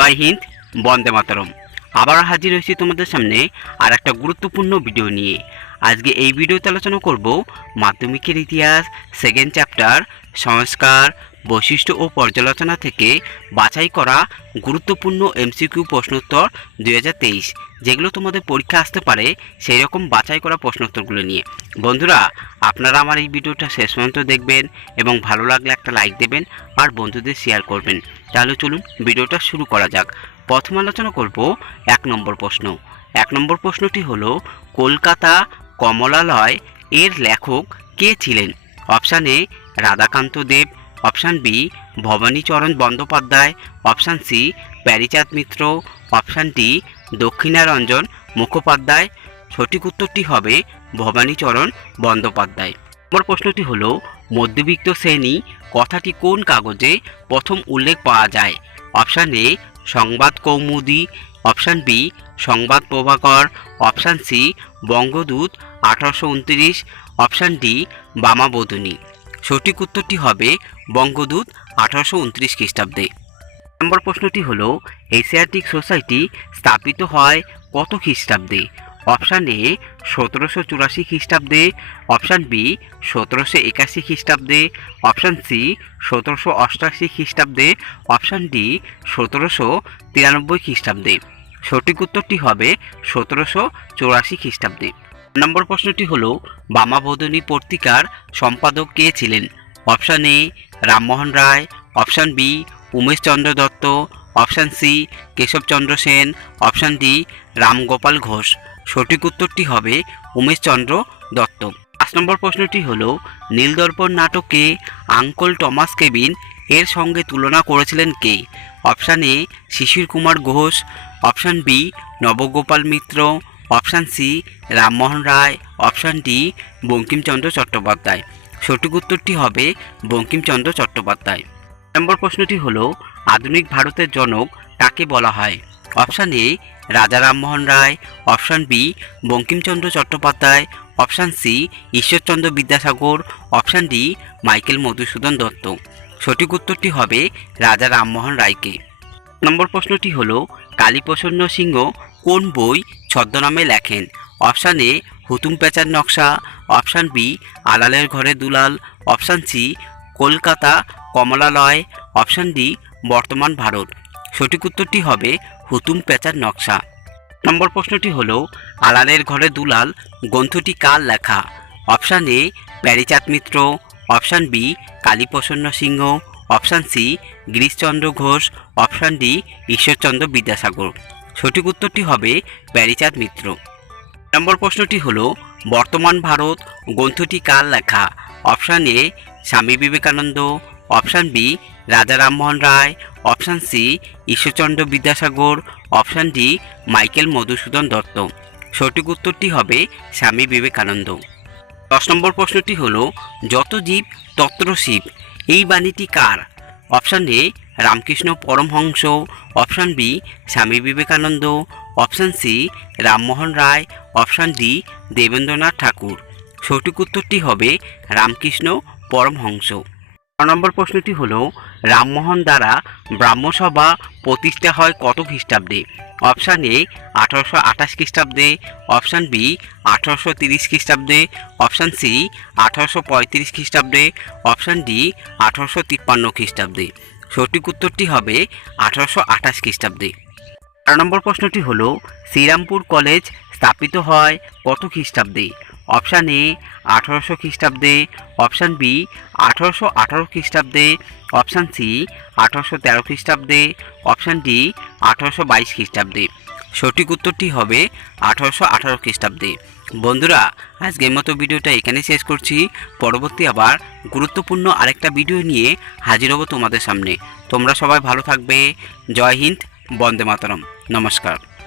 জয় হিন্দ, বন্দে মাতরম। আবার হাজির হয়েছি তোমাদের সামনে আর একটা গুরুত্বপূর্ণ ভিডিও নিয়ে। আজকে এই ভিডিওতে আলোচনা করব মাধ্যমিকের ইতিহাস সেকেন্ড চ্যাপ্টার সংস্কার, বৈশিষ্ট্য ও পর্যালোচনা থেকে বাছাই করা গুরুত্বপূর্ণ এমসিকিউ প্রশ্নোত্তর 2023, যেগুলো তোমাদের পরীক্ষা আসতে পারে সেই রকম বাছাই করা প্রশ্নোত্তরগুলো নিয়ে। বন্ধুরা, আপনারা আমার এই ভিডিওটা শেষ পর্যন্ত দেখবেন এবং ভালো লাগলে একটা লাইক দেবেন আর বন্ধুদের শেয়ার করবেন। তাহলে চলুন ভিডিওটা শুরু করা যাক। প্রথম আলোচনা করব 1 নম্বর প্রশ্ন। 1 নম্বর প্রশ্নটি হলো, কলকাতা কমলালয় এর লেখক কে ছিলেন? Option A Radhakanta Deb, option B Bhabanicharan Bandyopadhyay, option C Pyarichand Mitra, option D Dakshinaranjan Mukhopadhyay. সঠিক উত্তরটি হবে ভবানীচরণ বন্দ্যোপাধ্যায়। নম্বর প্রশ্নটি হলো, মধ্যবিত্ত শ্রেণী কথাটি কোন কাগজে প্রথম উল্লেখ পাওয়া যায়? অপশান এ সংবাদ Kaumudi, option B Sambad Prabhakar, option C Bangadoot 1829, option D Bamabodhini. সঠিক উত্তরটি হবে বঙ্গদূত 1829 খ্রিস্টাব্দে। নম্বর প্রশ্নটি হলো, এশিয়াটিক সোসাইটি স্থাপিত হয় কত খ্রিস্টাব্দে? অপশান এ 1784 খ্রিস্টাব্দে, অপশান বি 1781 খ্রিস্টাব্দে, অপশান সি 1788 খ্রিস্টাব্দে, অপশান ডি 1793 খ্রিস্টাব্দে। সঠিক উত্তরটি হবে 1784 খ্রিস্টাব্দে। নম্বর প্রশ্নটি হলো, বামাবোধিনী পত্রিকার সম্পাদক কে ছিলেন? Option A Rammohan Roy, option B Umeshchandra Dutta, option C Keshabchandra Sen, option D Ramgopal Ghosh. সঠিক উত্তরটি হবে উমেশচন্দ্র দত্ত। 5 নম্বর প্রশ্নটি হলো, নীলদর্পণ নাটকে আঙ্কল টমাস কেবিন এর সঙ্গে তুলনা করেছিলেন কে? Option A Sisir Kumar Ghosh, option B Nabagopal Mitra, option C Rammohan Roy, option D Bankimchandra Chattopadhyay. সঠিক উত্তরটি হবে বঙ্কিমচন্দ্র চট্টোপাধ্যায়। নম্বর প্রশ্নটি হলো, আধুনিক ভারতের জনক কাকে বলা হয়? Option A Raja Rammohan Roy, option B Bankimchandra Chattopadhyay, option C Ishwarchandra Vidyasagar, option D Michael Madhusudan Dutt. সঠিক উত্তরটি হবে রাজা রামমোহন রায়কে। নম্বর প্রশ্নটি হলো, কালীপ্রসন্ন সিংহ কোন বই ছদ্মনামে লেখেন? অপশান এ হুতুম প্যাঁচার নকশা, option B Alaler Ghare Dulal, option C Kolkata Kamalalay, option D Bartaman Bharat. সঠিক উত্তরটি হবে হুতুম প্যাঁচার নকশা। নম্বর প্রশ্নটি হলো, আলালের ঘরে দুলাল গ্রন্থটি কার লেখা? Option A Pyarichand Mitra, option B Kaliprasanna Singha, option C Girishchandra Ghosh, option D Ishwarchandra Vidyasagar. সঠিক উত্তরটি হবে প্যারীচাঁদ মিত্র। নম্বর প্রশ্নটি হলো, বর্তমান ভারত গ্রন্থটি কার লেখা? অপশান এ স্বামী Vivekananda, option B Raja Rammohan Roy, option C Ishwarchandra Vidyasagar, option D Michael Madhusudan Dutt. সঠিক উত্তরটি হবে স্বামী বিবেকানন্দ। 10 নম্বর প্রশ্নটি হলো, যত জীব তত্র শিব এই বাণীটি কার? Option A Ramakrishna Paramahamsa, option B Swami Vivekananda, option C Rammohan Roy, option D Debendranath Tagore. সঠিক উত্তরটি হবে রামকৃষ্ণ পরমহংস। 9 নম্বর প্রশ্নটি হলো, রামমোহন দ্বারা ব্রাহ্মসভা প্রতিষ্ঠা হয় কত খ্রিস্টাব্দে? অপশান এ 1828 খ্রিস্টাব্দে, অপশান বি 1830 খ্রিস্টাব্দে, অপশান সি 1835 খ্রিস্টাব্দে, অপশান ডি 1853 খ্রিস্টাব্দে। সঠিক উত্তরটি হবে 1828 খ্রিস্টাব্দে। 4 নম্বর প্রশ্নটি হলো, শ্রীরামপুর কলেজ স্থাপিত হয় কত খ্রিস্টাব্দে? অপশান এ 1800 খ্রিস্টাব্দে, অপশান বি 1818 খ্রিস্টাব্দে, অপশান সি 1813 খ্রিস্টাব্দে, অপশান ডি 1822 খ্রিস্টাব্দে। সঠিক উত্তরটি হবে 1818 খ্রিস্টাব্দে। বন্ধুরা, আজকের মতো ভিডিওটা এখানে শেষ করছি। পরবর্তী আবার গুরুত্বপূর্ণ আরেকটা ভিডিও নিয়ে হাজির হব তোমাদের সামনে। তোমরা সবাই ভালো থাকবে। জয় হিন্দ, বন্দে মাতরম। নমস্কার।